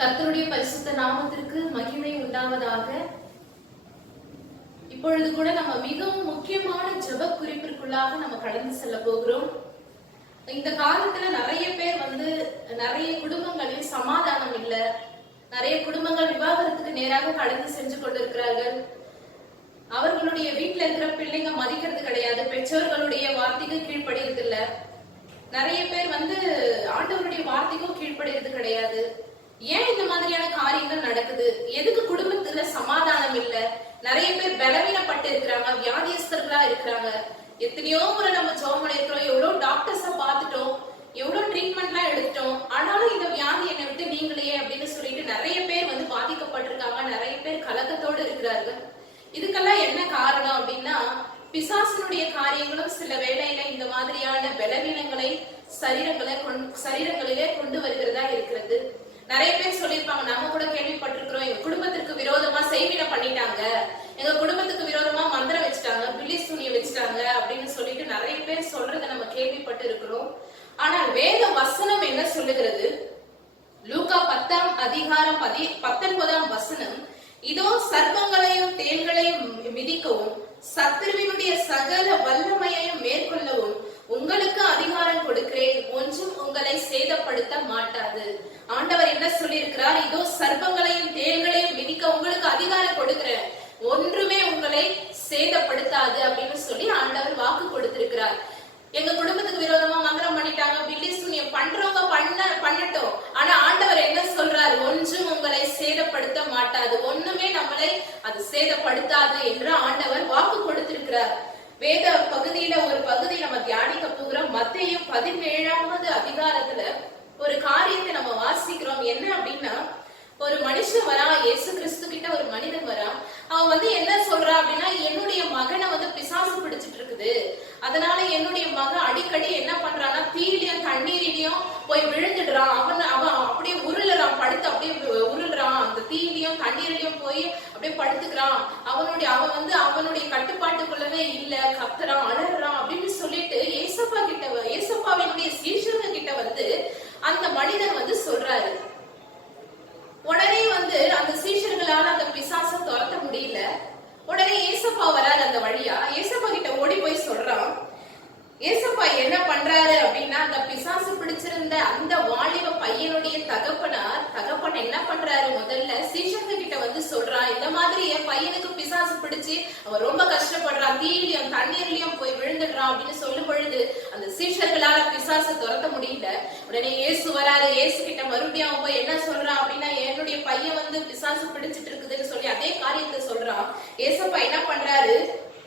கர்த்தருடைய பரிசுத்த நாமத்திற்கு மகிமை உண்டாவதாக. இப்பொழுது கூட நம்ம மிகவும் முக்கியமான ஜெப குறிப்பிற்குள்ளாக நம்ம கடந்து செல்ல போகிறோம். இந்த காலத்துல நிறைய பேர் நிறைய குடும்பங்களில் சமாதானம் இல்ல, நிறைய குடும்பங்கள் விவாகரத்துக்கு நேராக கடந்து சென்று கொண்டிருக்கிறார்கள். அவர்களுடைய வீட்டுல இருக்கிற பிள்ளைங்க மதிக்கிறது கிடையாது, பெற்றோர்களுடைய வார்த்தைக்கு கீழ்ப்படுகிறது இல்ல. நிறைய பேர் ஆண்டவருடைய வார்த்தைக்கும் கீழ்ப்படுகிறது கிடையாது. ஏன் இந்த மாதிரியான காரியங்கள் நடக்குது? எதுக்கு குடும்பத்துல சமாதானம் இல்ல? நிறைய பேர் பலவீனப்பட்டு இருக்கிறாங்க, வியாதியஸ்தர்களா இருக்கிறாங்க. எத்தனையோ முறை நம்ம ஜெபம் பண்ணிருக்கிறோம், எவ்வளவு டாக்டர்ஸ பார்த்துட்டோம், எவ்வளவு ட்ரீட்மெண்ட் எல்லாம் எடுத்துட்டோம். ஆனாலும் இந்த வியாதி என்னை விட்டு நீங்களே அப்படின்னு சொல்லிட்டு நிறைய பேர் பாதிக்கப்பட்டிருக்காங்க. நிறைய பேர் கலக்கத்தோடு இருக்கிறார்கள். இதுக்கெல்லாம் என்ன காரணம் அப்படின்னா, பிசாசனுடைய காரியங்களும் சில வேளையில இந்த மாதிரியான பலவீனங்களை சரீரங்களிலே கொண்டு வருகிறதா இருக்கிறது. நிறைய பேர் சொல்லிருப்பாங்க, நம்ம கூட கேள்விப்பட்டிருக்கிறோம், எங்க குடும்பத்திற்கு விரோதமா செய்வினை பண்ணிட்டாங்க, எங்க குடும்பத்துக்கு விரோதமா மந்திரம் வச்சுட்டாங்க, பில்லி சூனியம் வச்சுட்டாங்க அப்படின்னு சொல்லிட்டு நிறைய பேர் சொல்றதை நம்ம கேள்விப்பட்டு இருக்கிறோம். ஆனால் வேத வசனம் என்ன சொல்லுகிறது? லூக்கா 10ஆம் அதிகாரம் 19ஆம் வசனம், இதோ சர்ப்பங்களையும் தேள்களையும் மிதிக்கவும் சத்துருவினுடைய சகல வல்லமையையும் மேற்கொள்ளவும் உங்களுக்கு அதிகாரம் கொடுக்கிறேன், ஒன்றும் உங்களை சேதப்படுத்த மாட்டாது. ஆண்டவர் என்ன சொல்லியிருக்கிறார்? இதோ சர்ப்பங்களையும் தேள்களையும் மிதிக்க உங்களுக்கு அதிகாரம் கொடுக்கிறேன், ஒன்றுமே உங்களை சேதப்படுத்தாது அப்படின்னு சொல்லி ஆண்டவர் வாக்கு கொடுத்திருக்கிறார். எங்க குடும்பத்துக்கு விரோதமா மந்திரம் பண்ணிட்டாங்க, பில்லி சூனியம் பண்றவங்க பண்ணட்டும், ஆனா ஆண்டவர் என்ன சொல்றாரு? ஒன்றும் உங்களை சேதப்படுத்த மாட்டாது, ஒண்ணுமே நம்மளை அது சேதப்படுத்தாது என்று ஆண்டவர் வாக்கு கொடுத்திருக்கிறார். வேத பகுதியில ஒரு பகுதி நம்ம தியானிக்க போகிறோம். மத்தேயு 17ஆவது அதிகாரத்துல ஒரு காரியத்தை நம்ம வாசிக்கிறோம். என்ன அப்படின்னா, ஒரு மனுஷன் வரா, இயேசு கிறிஸ்து கிட்ட ஒரு மனிதன் வரா. அவன் என்ன சொல்றா அப்படின்னா, என்னுடைய மகனை பிசாசு பிடிச்சிட்டு இருக்குது, அதனால என்னுடைய மகன் அடிக்கடி என்ன பண்றான்னா, தீயிலையும் தண்ணீரிலையும் போய் விழுந்துடுறான். அவன் அப்படியே உருளுறான், படுத்து அப்படியே உருளுறான், அந்த தீயிலையும் தண்ணீரிலையும் போய் அப்படியே படுத்துக்கிறான். அவனுடைய கட்டுப்பாட்டுக்குள்ளவே இல்ல, கத்துறான், அலறான் அப்படின்னு சொல்லிட்டு ஏசப்பாவினுடைய சீஷர்கள் கிட்ட அந்த மனிதன் சொல்றாரு. உடனே அந்த சீஷர்களால அந்த பிசாசை துரத்த முடியல. உடனே ஏசப்பா வராரு அந்த வழியா. ஏசப்பா கிட்ட ஓடி போய் சொல்றான். ஏசப்பா என்ன பண்றாரு அப்படின்னா, அந்த பிசாசு பிடிச்சிருந்த அந்த வாலிப பையனுடைய தகப்பன் என்ன பண்றாரு? முதல்ல சீஷர்கள் கிட்ட சொல்றான், இந்த மாதிரி என் பையனுக்கு பிசாசு பிடிச்சு அவன் ரொம்ப கஷ்டப்படுறான், தீயிலையும் தண்ணீர்லயும் போய் விழுந்துடுறான் அப்படின்னு சொல்லும் பொழுது அந்த சீஷர்களால பிசாசு துரத்த முடியல. உடனே இயேசு வராரு. இயேசு கிட்ட மறுபடியும் அவன் போய் என்ன சொல்றான் அப்படின்னா, என்னுடைய பையன் பிசாசு பிடிச்சிட்டு இருக்குதுன்னு சொல்லி அதே காரியத்தை சொல்றான். ஏசப்பா என்ன பண்றாரு?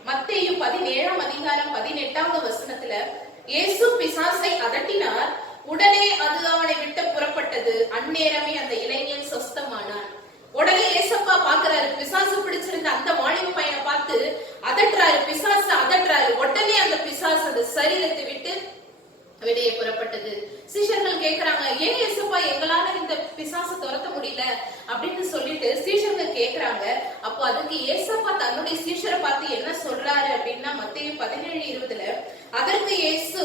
மத்தேயு 17ஆம் அதிகாரம் 18ஆவது வசனத்துல, இயேசு பிசாசை அதட்டினார், உடனே அது அவனை விட்டு புறப்பட்டது, அந்நேரமே அந்த இளைஞன் சொஸ்தமானான். உடனே ஏசப்பா பாக்குறாரு, பிசாசு பிடிச்சிருந்த அந்த வாலிப பையனை பார்த்து அதட்டுறாரு, பிசாசு அதட்டுறாரு. உடனே அந்த பிசாசு அந்த சரீரத்தை விட்டு வெளியே புறப்பட்டது. சீஷர்கள் கேக்குறாங்க, ஏன் ஏசப்பா எங்களால இந்த பிசாசு துரத்த முடியல அப்படின்னு சொல்லிட்டு சீஷர்கள் கேக்குறாங்க. அப்போ அதுக்கு ஏசப்பா தன்னுடைய சீஷரை பார்த்து என்ன சொல்றாரு அப்படின்னா, மத்தேயு 17:20, அதற்கு இயேசு,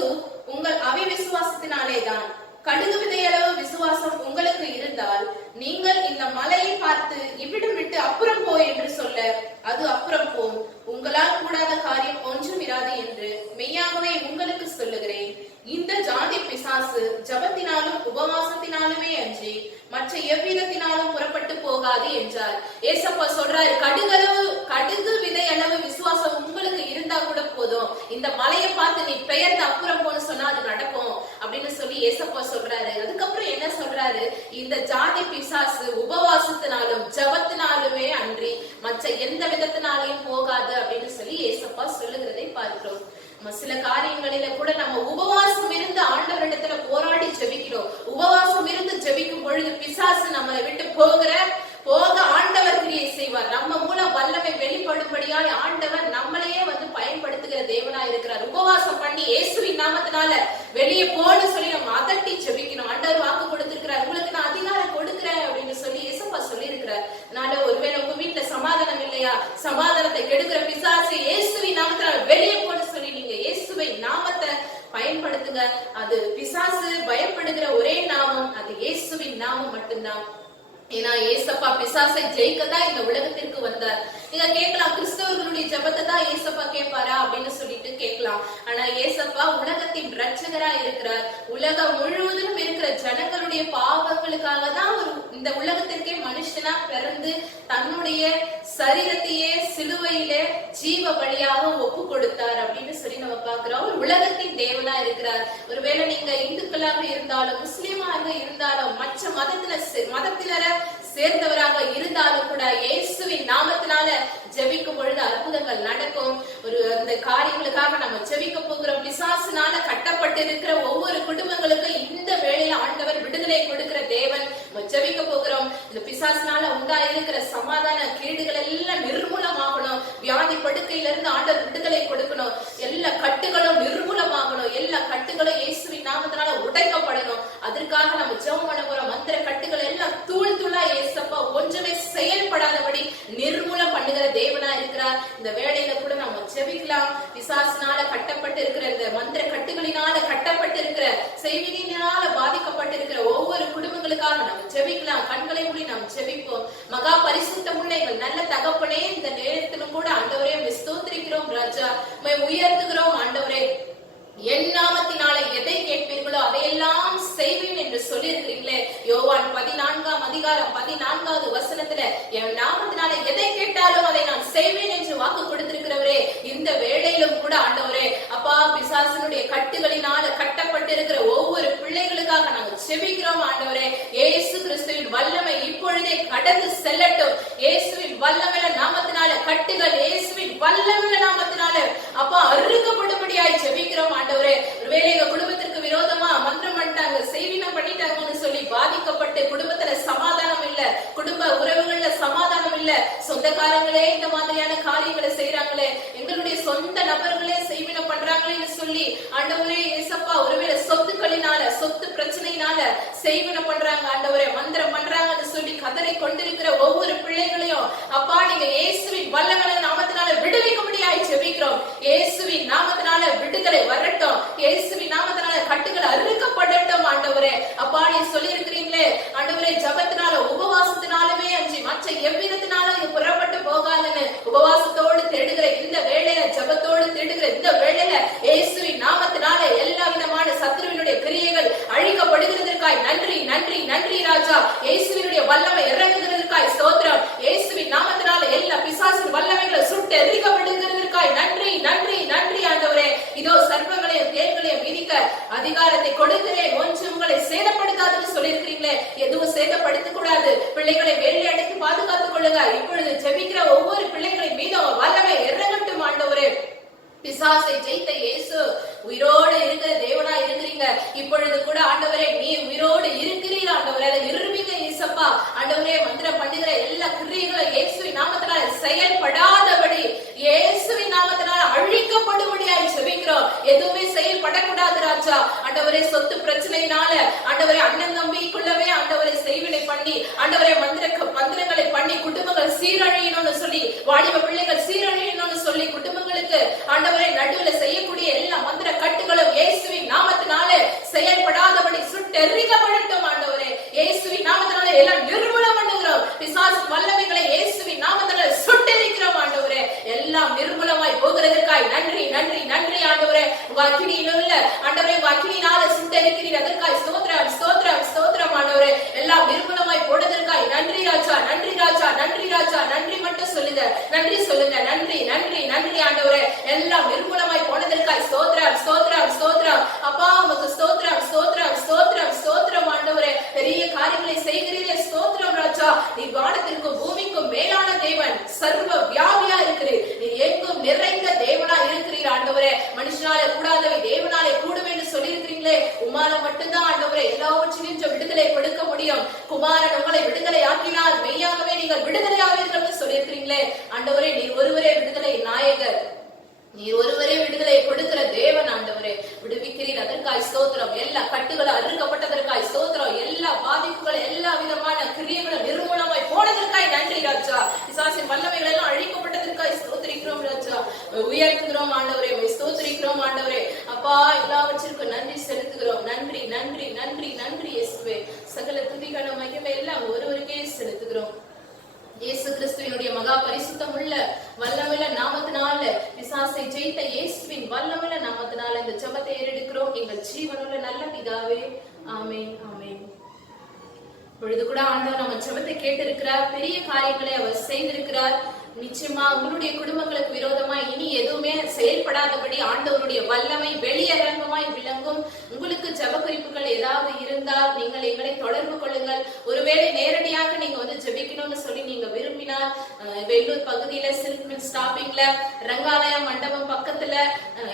உங்கள் அவிசுவாசத்தினாலேதான், கடுகு விதையளவு விசுவாசம் உங்களுக்கு இருந்தால் நீங்கள் இந்த மலையை பார்த்து இவ்விடம் விட்டு அப்புறம் போ என்று சொல்ல அது அப்புறம் போம், உங்களால் கூடாத காரியம் ஒன்றும் இராது என்று மெய்யாகவே உங்களுக்கு சொல்லுகிறேன். இந்த ஜாதி பிசாசு ஜபத்தினாலும் உபவாசத்தினாலுமே அன்றி மற்ற எவ்விதத்தினாலும் புறப்பட்டு போகாது என்றார். ஏசப்பா சொல்றாரு, கடுகு விதை அளவு விசுவாசம் உங்களுக்கு இருந்தா கூட போதும், இந்த மலையை பார்த்து நீ பெயர்ந்து அப்புறம் போன்னு சொன்னா அது நடக்கும் அப்படின்னு சொல்லி ஏசப்பா சொல்றாரு. அதுக்கப்புறம் என்ன சொல்றாரு? இந்த ஜாதி பிசாசு உபவாசத்தினாலும் ஜபத்தினாலுமே அன்றி மற்ற எந்த விதத்தினாலையும் போகாது அப்படின்னு சொல்லி ஏசப்பா சொல்லுகிறதை பார்க்கிறோம். சில காரியங்களில கூட நம்ம உபவாசம் இருந்து ஆண்டவரிடத்துல போராடி ஜெபிக்கிறோம். உபவாசம் இருந்து ஜெபிக்கும் பொழுது பிசாசு நம்மளை விட்டு போக ஆண்டவர் கிரியை செய்வார். நம்ம மூலம் வல்லமை வெளிப்படும்படியாய் ஆண்டவர் நம்மளையே பயன்படுத்துகிற தேவனா இருக்கிறார். உபவாசம் பண்ணி இயேசுவின் நாமத்தினால வெளியே போன்னு சொல்லி நம்ம அதட்டி ஜெபிக்கணும். ஆண்டவர் வாக்கு கொடுத்திருக்கிறார், உங்களுக்கு நான் அதிகாரம் கொடுக்கிறேன் அப்படின்னு சொல்லி ஏசப்பா சொல்லி இருக்கிறார். அதனால ஒருவேளை உங்க வீட்டுல சமாதானம் இல்லையா, சமாதானத்தை கெடுக்கிற பிசாசு இயேசுவின் நாமத்தினால வெளியே போன்னு சொல்லி நீங்க இயேசுவை நாமத்தை பயன்படுத்துங்க. அது பிசாசு பயப்படுகிற ஒரே நாமம் அது இயேசுவின் நாமம் மட்டும்தான். ஏன்னா ஏசப்பா பிசாசை ஜெயிக்கதான் இந்த உலகத்திற்கு வந்தார். நீங்க கேட்கலாம், கிறிஸ்தவர்களுடைய ஜெபத்தை தான் ஏசப்பா கேட்பாரா அப்படின்னு சொல்லிட்டு கேட்கலாம். ஆனா ஏசப்பா உலகத்தின் ரட்சகரா இருக்கிறார். உலகம் முழுவதும் இருக்கிற ஜனங்களுடைய பாவங்களுக்காக தான் இந்த உலகத்திற்கே மனுஷனா பிறந்து தன்னுடைய சரீரத்தையே சிலுவையிலே ஜீவ பலியாக ஒப்பு கொடுத்தார் அப்படின்னு சொல்லி நம்ம பார்க்கிறோம். ஒரு உலகத்தின் தேவனா இருக்கிறார். ஒருவேளை நீங்க இந்துக்களாக இருந்தாலும், முஸ்லீமாக இருந்தாலும், மற்ற மதத்தினரை சேர்ந்தவராக இருந்தாலும் கூட இயேசுவின் நாமத்தினால ஜெபிக்கும் பொழுது அற்புதங்கள் நடக்கும். அந்த காரியங்களுக்காக நம்ம ஜெபிக்க போகிறோம். பிசாசினால கட்டப்பட்டு இருக்கிற ஒவ்வொரு குடும்பங்களுக்கும் இந்த வேளையில ஆண்டவர் விடுதலை கொடுக்கிற தேவன். ஜெபிக்க போகிறோம். இந்த பிசாசினால உண்டா இருக்கிற சமாதான கேடுகள் எல்லாம் நிர்மூலமாகணும். வியாதி படுக்கையில இருந்து ஆண்டவர் விடுதலை கொடுக்கணும். எல்லா கட்டுகளும் நிர்மூலமாகணும். எல்லா கட்டுகளும் இயேசுவின் நாமத்தினால உடைக்கப்படணும். அதற்காக நம்ம ஜெபம் பண்ண போறோம். மந்திர கட்டுகள் எல்லாம் தூள் தூளா ஏசப்பா ஒன்றுமே செயல்படாதபடி நிர்மூலம் பண்ணுகிற தேவனா இருக்கிறார். இந்த வேளையில கூட நம்ம ஜெபிக்கலாம். பிசாசினால கட்டப்பட்டு இருக்கிற இந்த மந்திர கட்டுகளினால கட்டப்பட்டு இருக்கிற செய்வினால பாதிக்கப்பட்டு இருக்கிற ஒவ்வொரு குடும்பங்களுக்காக நம்ம ஜெபிக்கலாம். கண்களை மூடி நாம் ஜெபிப்போம். மகா பரிசுத்தமுள்ள எங்கள் நல்ல தகப்பனே, இந்த நேரத்திலும் கூட ஆண்டவரே ஸ்தோத்திரிக்கிறோம் ராஜா, உயர்த்துகிறோம் ஆண்டவரே. என் நாமத்தினாலே எதை கேட்பீர்களோ அதையெல்லாம் செய்வேன் என்று சொல்லி இருக்கிறீங்களே. யோவான் 14ஆம் அதிகாரம் 14வது வசனத்துல என் நாமத்தினாலே எதை கேட்டாலும் அதை நான் செய்வேன் என்று வாக்கு கொடுத்திருக்கிறவரே, இந்த வேளையிலும் கூட ஆண்டவரே அப்பா, பிசாசினுடைய கட்டுகளினால கட்டப்பட்டு இருக்கிற ஒவ்வொரு பிள்ளைகளுக்காக நாங்கள் செபிக்கிறோம் ஆண்டவரே. இயேசு கிறிஸ்துவின் வல்லமை இப்பொழுதே கடந்து செல்லட்டும். இயேசுவின் வல்லமையில நாமத்தினால கட்டுகள் இயேசுவின் வல்லமையில நாமத்தினால அப்பா அறுக்கப்படும்படியாய் செபிக்கிறோம் ஆண்டவரே. ஒருவேளை எங்க குடும்பத்திற்கு விரோதமா மந்திரம் பண்ணிட்டாங்க, செய்வினம் பண்ணிட்டாங்கன்னு சொல்லி பாதிக்கப்பட்டு குடும்பத்துல சமாதானம் இல்ல, குடும்ப உறவுகள்ல சமாதானம் இல்ல, சொந்தக்காரங்களே இந்த மாதிரியான காரியங்களை செய்யறாங்களே, எங்களுடைய சொந்த நபர்களே செய்வினம் பண்றாங்களேன்னு சொல்லி ஆண்டவரே ஏசப்பா, ஒருவேளை சொத்துக்களினால சொத்து பிரச்சனையினால செய்வினம் பண்றாங்க ஆண்டவரே, மந்திரம் பண்றாங்கன்னு சொல்லி கதரை கொண்டிருக்கிற ஒவ்வொரு பிள்ளைகளையும் அப்பா நீங்க இயேசுவின் வல்லமையான நாமத்தினால விடுவிக்க முடியாய் ஜெபிக்கிறோம். இயேசுவின் நாமத்தினால விடுதலை வரட்டும். இயேசுவின் நாமத்தினால கட்டுகள் அறுக்கப்படட்டும் ஆண்டவரே. அப்பா நீ சொல்லி இருக்கிறீங்களே ஆண்டவரே, ஜபத்தினால உபவாசத்தினாலுமே அஞ்சி மற்ற எவ்விதத்தினாலும் புறப்பட்டு போகாதுன்னு உபவாசத்தோடு தேடுகிற இந்த வேளையில, ஜபத்தோடு தேடுகிற இந்த வேளையில இயேசுவின் நாமத்தினால எல்லா விதமான சத்துருவினுடைய கிரியைகள் அழிக்கப்படுகிறதற்காய் நன்றி நன்றி நன்றி ராஜா. இயேசுவினுடைய வல்லமை இறங்குகிறதற்காய் ஸ்தோத்திரம். இயேசுவின் நாமத்தினால எல்லா பிசாசின் வல்லமைகளை சுட்டு எரிக்கப்படுகிறதற்காய் நன்றி நன்றி நன்றி ஆண்டவரே. இதோ சர்ப்பங்களையும் தேள்களையும் மிதிக்க அதிகாரத்தை கொடுக்கிறேன், ஒன்று உங்களை சேதப்படுத்தாதுன்னு சொல்லி இருக்கிறீங்களே, எதுவும் சேதப்படுத்த கூடாது. பிள்ளைகளை வேலை அடைத்து பாதுகாத்துக் கொள்ளுங்க. இப்பொழுது ஜெபிக்கிற ஒவ்வொரு பிள்ளைகளின் மீதும் வல்லமை இறங்கட்டும் ஆண்டவரே. பிசாசை ஜெயித்த இயேசு உயிரோடு இருக்கிற தேவனா இருக்கிறீங்க. இப்பொழுது கூட ஆண்டவரே நீ உயிரோடு இருக்கிறீர் ஆண்டவரே, அதை நிரூபிங்க இயேசப்பா. ஆண்டவரே மந்திரம் பண்ணுகிற எல்லா கிரியைகளும் இயேசுவின் நாமத்தினால செயல்படாதபடி இயேசுவின் நாமத்தினால அழிக்கப்படும்படியாய் ஜெபிக்கிறோம். எதுவுமே செயல்படக்கூடாது ராஜா. ஆண்டவரே சொத்து பிரச்சனையினால ஆண்டவரே அண்ணன் தம்பிக்குள்ளவே ஆண்டவரை செய்வினை பண்ணி ஆண்டவரே மந்திரங்களை பண்ணி குடும்பங்கள் சீரழியணும்னு சொல்லி, வாலிப பிள்ளைகள் சீரழியணும்னு சொல்லி குடும்பங்களுக்கு ஆண்டவரை நடுவுல செய்யக்கூடிய எல்லா மந்திர கட்டுகளும் இயேசுவின் நாமத்தினால செயல்படாதபடி சுட்டெரிக்கப்படட்டும் ஆண்டவரே. இயேசுவின் நாமத்தினால எல்லாம் நிர்மூலம் பண்ணுகிறோம். பிசாசு வல்லமைகளை இயேசுவின் நாமத்தினால சுட்டெரிக்கிறோம் ஆண்டவரே. எல்லாம் நிர்மூலமாய் போகிறதற்காய் நன்றி நன்றி நன்றி ஆண்டவரே. உங்க அக்கினியில் உள்ள ஆண்டவரே, உங்க அக்கினியினால சுட்டெரிக்கிறீர், அதற்காய் ஸ்தோத்திரம் ஸ்தோத்திரம் ஸ்தோத்திரம் ஆண்டவரே. எல்லாம் நிர்மூலமாய் போனதற்காய் நன்றி ராஜா நன்றி ராஜா நன்றி ராஜா. நன்றி மட்டும் சொல்லுங்க, நன்றி சொல்லுங்க, நன்றி நன்றி நன்றி ஆண்டவரே. எல்லாம் நிர்மூலமாய் போனதற்காய் ஸ்தோத்திரம் ஸ்தோத்திரம் ஸ்தோத்திரம் அப்பா. உமக்கு ஸ்தோத்திரம் ஸ்தோத்திரம் ஸ்தோத்திரம் ஸ்தோத்திரம் ஆண்டவரே. பெரிய காரியங்களை செய்கிறீரே, ஸ்தோத்திரம் ராஜா. நீ வானத்திற்கும் பூமிக்கும் மேலான தேவன், சர்வ வியாபியா இருக்கிறீர். நீ எங்கும் நிறைந்த தேவனா இருக்கிறீர் ஆண்டவரே. மனுஷனால கூடாதவை தேவனாலே கூடும் என்று சொல்லி இருக்கிறீங்களே, உமால மட்டும்தான் ஆண்டவரே எல்லாவற்றிலும் விடுதலை கொடுக்க முடியும். குமாரன் உங்களை விடுதலை ஆக்கினால் மெய்யாகவே நீங்கள் விடுதலை ஆவீர்கள் சொல்லி இருக்கிறீங்களே ஆண்டவரே. நீர் ஒருவரே விடுதலை நாயகர், நீர் ஒருவரே விடுதலை கொடுக்கிற தேவன் ஆண்டவரே. விடுவிக்கிறீர், அதற்காய் ஸ்தோத்திரம். எல்லா கட்டுகளும் அறுக்கப்பட்டதற்காய் ஸ்தோத்திரம். எல்லா பாதிப்புகள் எல்லா விதமான கிரியைகளும் நிர்மூலமாய் போனதற்காய் நன்றி ராஜா. பிசாசின் வல்லமைகள் எல்லாம் அழிக்கப்பட்டதற்காய் ஸ்தோத்திரிக்கிறோம் ராஜா. உயர்த்துகிறோம் ஆண்டவரே, உம்மை ஸ்தோத்திரிக்கிறோம் ஆண்டவரே. அப்பா, எல்லாவற்றிற்கும் நன்றி செலுத்துகிறோம். நன்றி நன்றி நன்றி நன்றி இயேசுவே. சகல துதி கன மகிமை எல்லாம் ஒருவருக்கே செலுத்துகிறோம். இயேசு கிறிஸ்துவினுடைய மகா பரிசுத்தம் உள்ள வல்லமுள்ள நாமத்தினால, பிசாசை ஜெயித்த இயேசுவின் வல்லமுள்ள நாமத்தினால இந்த ஜெபத்தை ஏறெடுக்கிறோம் எங்கள் ஜீவனுள்ள நல்ல பிதாவே. ஆமென் ஆமென். பொழுது கூட ஆண்டவர் நம்ம ஜெபத்தை கேட்டிருக்கிறார். பெரிய காரியங்களை அவர் செய்திருக்கிறார். நிச்சயமா உங்களுடைய குடும்பங்களுக்கு விரோதமா இனி எதுவுமே செயல்படாதபடி ஆண்டவருடைய வல்லமை வெளியரங்கமாய் விளங்கும். உங்களுக்கு ஜெப குறிப்புகள் ஏதாவது இருந்தால் நீங்கள் எங்களை தொடர்பு கொள்ளுங்கள். ஒருவேளை நேரடியாக நீங்க ஜெபிக்கணும்னு சொல்லி நீங்க விரும்பினால், வெள்ளூர் பகுதியில சில்க் ஸ்டாப்பிங்ல ரங்காலயா மண்டபம் பக்கத்துல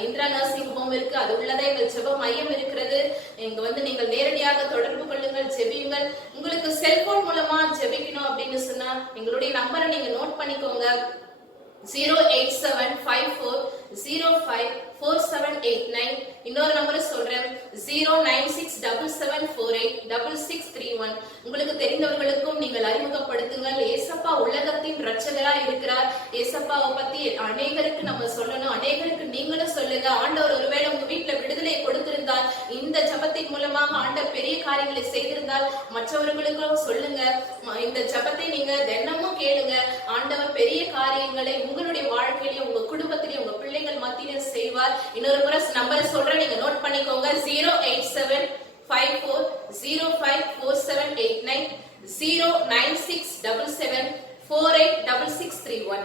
இந்திரா நர்சிங் ஹோம் இருக்கு. அது உள்ளதா எங்கள் ஜெப மையம் இருக்கிறது. இங்க நீங்கள் நேரடியாக தொடர்பு கொள்ளுங்கள், ஜெபியுங்கள். உங்களுக்கு செல்போன் மூலமா ஜெபிக்கணும் அப்படின்னு சொன்னா எங்களுடைய நம்பரை நீங்க நோட் பண்ணிக்கோங்க. 08754054789. இன்னொரு நம்பர் சொல்றேன், 09677486631. உங்களுக்கு தெரிந்தவர்களுக்கும் நீங்கள் அறிமுகப்படுத்துங்கள். ஏசப்பா உலகத்தின் இரட்சகரா இருக்கிறார். ஏசப்பாவை பத்தி அநேகருக்கு நம்ம சொல்லணும். அநேகருக்கு நீங்களும் சொல்லுங்க. ஆண்டவர் ஒருவேளை உங்க வீட்டுல விடுதலை கொடுத்திருந்தால், இந்த ஜபத்தின் மூலமாக ஆண்டவர் பெரிய காரியங்களை செய்திருந்தால் மற்றவர்களுக்கும் சொல்லுங்க. இந்த ஜபத்தை நீங்க தினமும் கேளுங்க. ஆண்டவர் பெரிய காரியங்களை உங்களுடைய வாழ்க்கையிலும் உங்க குடும்பத்திலும் உங்க பிள்ளைகள் மத்தியிலும் செய்வார். இன்னொரு முறை நம்பர் சொல்றேன், நீங்க நோட் பண்ணிக்கோங்க. 08754054789, 09677486631.